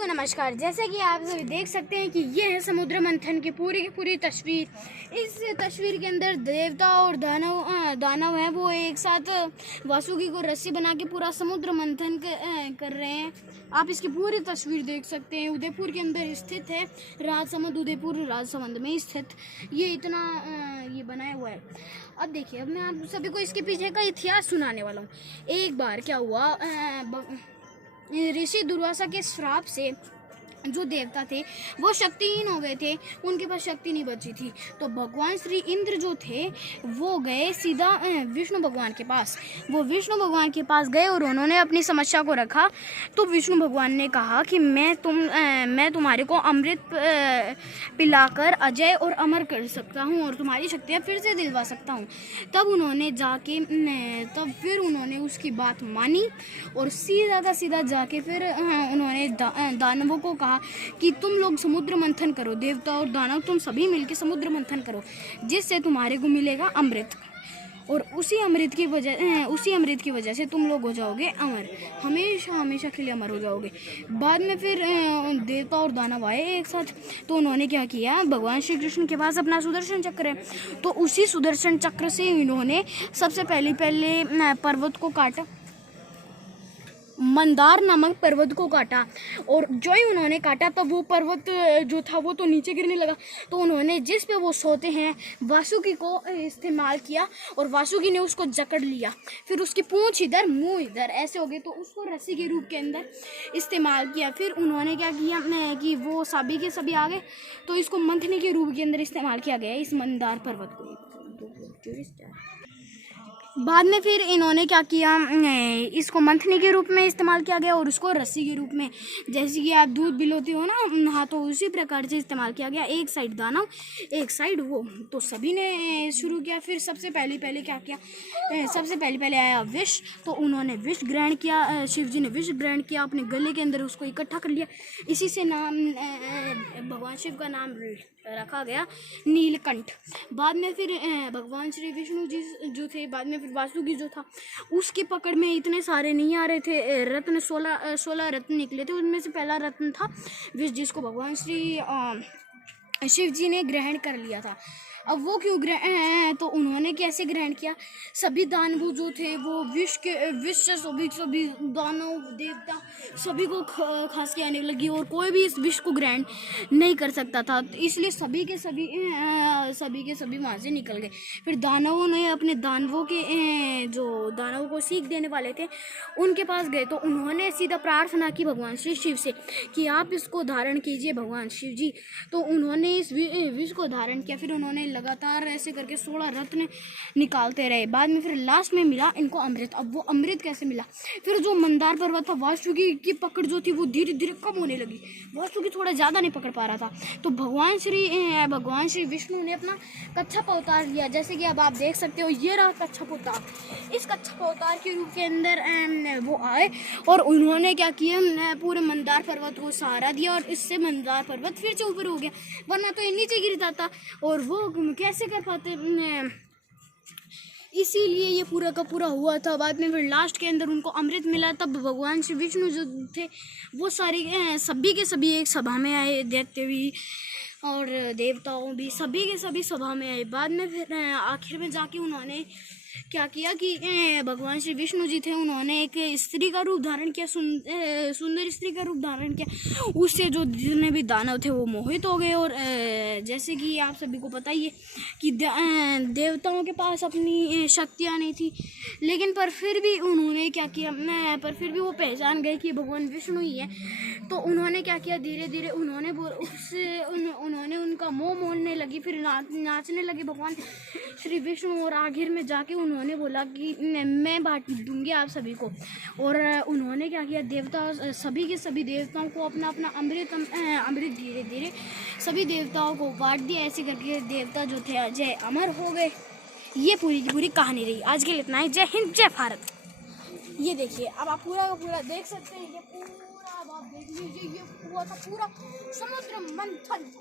सबको नमस्कार। जैसे कि आप सभी देख सकते हैं कि ये है समुद्र मंथन की पूरी तस्वीर। इस तस्वीर के अंदर देवता और दानव हैं, वो एक साथ वासुकी को रस्सी बना के पूरा समुद्र मंथन कर रहे हैं। आप इसकी पूरी तस्वीर देख सकते हैं। उदयपुर के अंदर स्थित है राजसमंद, उदयपुर राजसमंद में स्थित ये इतना ये बनाया हुआ है। अब देखिए, अब मैं आप सभी को इसके पीछे का इतिहास सुनाने वाला हूँ। एक बार क्या हुआ, ऋषि दुर्वासा के श्राप से जो देवता थे वो शक्तिहीन हो गए थे, उनके पास शक्ति नहीं बची थी। तो भगवान श्री इंद्र जो थे वो गए सीधा विष्णु भगवान के पास। वो विष्णु भगवान के पास गए और उन्होंने अपनी समस्या को रखा। तो विष्णु भगवान ने कहा कि मैं तुम्हारे को अमृत पिलाकर अजय और अमर कर सकता हूँ और तुम्हारी शक्तियाँ फिर से दिलवा सकता हूँ। तब फिर उन्होंने उसकी बात मानी और सीधा का सीधा जाके फिर उन्होंने दानवों को कहा कि तुम लोग समुद्र मंथन करो, देवता और दानव तुम सभी मिलकर समुद्र मंथन करो, जिससे तुम्हारे को मिलेगा अमृत। और उसी अमृत की वजह से तुम लोग हो जाओगे अमर, हमेशा के लिए अमर हो जाओगे। बाद में फिर देवता और दानव आए एक साथ। तो उन्होंने क्या किया, भगवान श्री कृष्ण के पास अपना सुदर्शन चक्र है, तो उसी सुदर्शन चक्र से इन्होंने सबसे पहले पर्वत को काटा, मंदार नामक पर्वत को काटा। और जो ही उन्होंने काटा तब वो पर्वत जो था वो तो नीचे गिरने लगा। तो उन्होंने जिस पे वो सोते हैं वासुकी को इस्तेमाल किया और वासुकी ने उसको जकड़ लिया। फिर उसकी पूंछ इधर मुंह इधर ऐसे हो गए, तो उसको रस्सी के रूप के अंदर इस्तेमाल किया। फिर उन्होंने क्या किया कि वो सभी के सभी आ गए, तो इसको मंथनी के रूप के अंदर इस्तेमाल किया गया इस मंदार पर्वत को। बाद में फिर इन्होंने क्या किया, इसको मंथनी के रूप में इस्तेमाल किया गया और उसको रस्सी के रूप में, जैसे कि आप दूध बिलोते हो ना, हाँ, तो उसी प्रकार से इस्तेमाल किया गया। एक साइड दानव एक साइड वो, तो सभी ने शुरू किया। फिर सबसे पहले क्या किया, सबसे पहले आया विष। तो उन्होंने विष ग्रहण किया, शिव जी ने विष ग्रहण किया, अपने गले के अंदर उसको इकट्ठा कर लिया। इसी से नाम भगवान शिव का नाम रखा गया नीलकंठ। बाद में फिर भगवान श्री विष्णु जी जो थे, बाद में फिर वासुकी जो था, उसकी पकड़ में इतने सारे नहीं आ रहे थे रत्न, 16 रत्न निकले थे। उनमें से पहला रत्न था विष, जिसको भगवान श्री शिव जी ने ग्रहण कर लिया था। अब वो क्यों तो उन्होंने कैसे ग्रहण किया, सभी दानव जो थे वो विष से सभी दानव देवता सभी को खांसी के आने लगी और कोई भी इस विष को ग्रहण नहीं कर सकता था। तो इसलिए सभी के सभी वहाँ से निकल गए। फिर दानवों ने अपने जो दानवों को सीख देने वाले थे उनके पास गए। तो उन्होंने सीधा प्रार्थना की भगवान श्री शिव से कि आप इसको धारण कीजिए भगवान शिव जी। तो उन्होंने इस विष को धारण किया। फिर उन्होंने लगातार ऐसे करके 16 रत्न निकालते रहे। बाद में फिर लास्ट में मिला इनको अमृत। अब वो अमृत कैसे मिला, फिर जो मंदार पर्वत था, वासुकी की पकड़ जो थी वो धीरे धीरे कम होने लगी। वासुकी थोड़ा ज़्यादा नहीं पकड़ पा रहा था। तो भगवान श्री विष्णु ने अपना कच्छप अवतार लिया, जैसे कि अब आप देख सकते हो, ये रहा कच्छप अवतार। इस कच्छप अवतार के रूप के अंदर वो आए और उन्होंने क्या किया, पूरे मंदार पर्वत को सहारा दिया और इससे मंदार पर्वत फिर से ऊपर हो गया, वरना तो ये नीचे गिरता था और वो कैसे कर पाते। इसीलिए ये पूरा का पूरा हुआ था। बाद में फिर लास्ट के अंदर उनको अमृत मिला। तब भगवान श्री विष्णु जो थे वो सारे सभी के सभी एक सभा में आए, दैत्य भी और देवताओं भी सभी के सभी सभा में आए। बाद में फिर आखिर में जाके उन्होंने क्या किया कि भगवान श्री विष्णु जी थे, उन्होंने एक स्त्री का रूप धारण किया, सुंदर स्त्री का रूप धारण किया। उससे जो जितने भी दानव थे वो मोहित हो गए। और जैसे कि आप सभी को पता ही है कि देवताओं के पास अपनी शक्तियाँ नहीं थी, लेकिन पर फिर भी उन्होंने क्या किया, पर फिर भी वो पहचान गए कि भगवान विष्णु ही है। तो उन्होंने क्या किया, धीरे धीरे उन्होंने उनका मुँह मोड़ने लगी, फिर नाचने लगे भगवान श्री विष्णु। और आखिर में जाके उन्होंने बोला कि मैं बांट दूंगी आप सभी को। और उन्होंने क्या किया, सभी के सभी देवताओं को अपना अपना अमृत धीरे धीरे सभी देवताओं को बांट दिया। ऐसे करके देवता जो थे अजय अमर हो गए। ये पूरी की पूरी कहानी रही। आज के लिए इतना ही। जय हिंद, जय भारत। ये देखिए, अब आप पूरा का पूरा देख सकते हैं। ये पूरा अब आप देख लीजिए, ये हुआ था पूरा समुद्र मंथन।